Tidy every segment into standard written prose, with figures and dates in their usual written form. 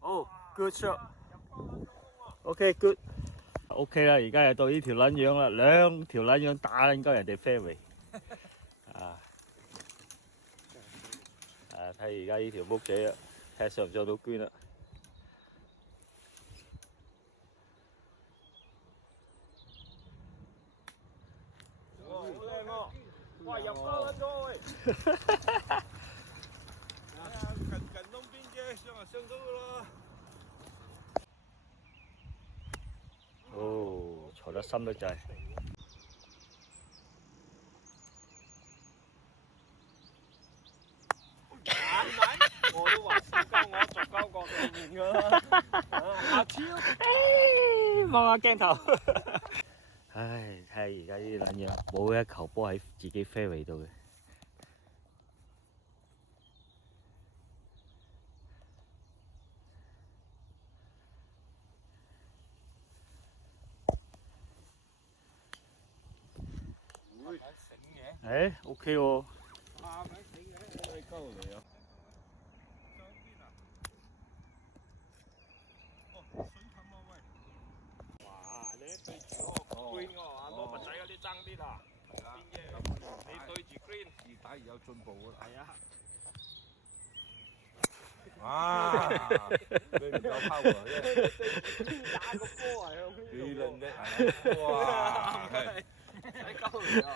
哦，good shot。OK，good。OK 啦，而家又到呢條撚樣啦，兩條撚樣打撚鳩人哋 fairway。啊！睇而家呢條木仔啊，睇下上唔上到捐啦。好靚喎！哇，入波咗！近東邊啫，上就上到噶啦。哦，坐得深得滯。我都話試鳩我逐鳩過對面噶啦，下超！望下鏡頭。唉，睇下而家呢啲撚嘢，冇一球波喺自己 fairway 度嘅。誒 ，OK 喎。啱咪醒嘅，你鳩嚟啊！上邊啊！哦，水氹啊喂！哇，你一對住嗰個 green 喎，阿羅拔仔嗰啲爭啲啦。係啊，你對住 green，越打越有進步啊！係啊。哇！你唔夠 power 啫！打個波啊，向呢度。理論啫，哇！係使鳩嚟啊！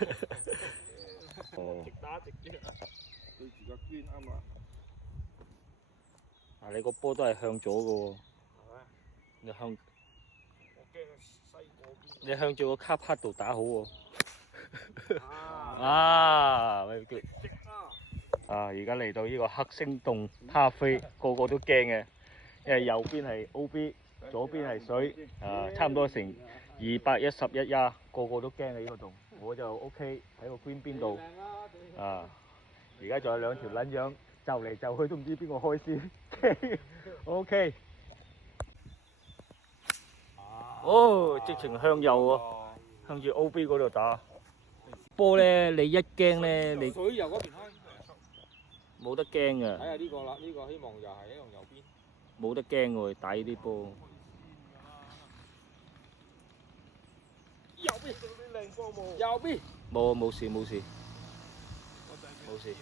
哦。直打直嘅，對住個 green 啱啊！你個波都係向左嘅喎。係咪？你向我驚西嗰邊。你向住個卡拍度打好喎。喂，叫。而家嚟到呢個黑星洞咖啡，個個都驚嘅，因為右邊係 OB， 左邊係水，差唔多成211呀，個個都驚你呢個洞，我就 OK 喺個 green 邊度，而家仲有兩條撚樣就嚟就去都唔知邊個開先，OK， 哦，直情向右喎，向住 OB 嗰度打，波咧你一驚咧你水由嗰邊開。冇得驚㗎。睇下呢個啦，呢個希望又係用右邊。冇得驚喎，打呢啲波。右邊做啲靚波冇。右邊。冇事冇事。冇事。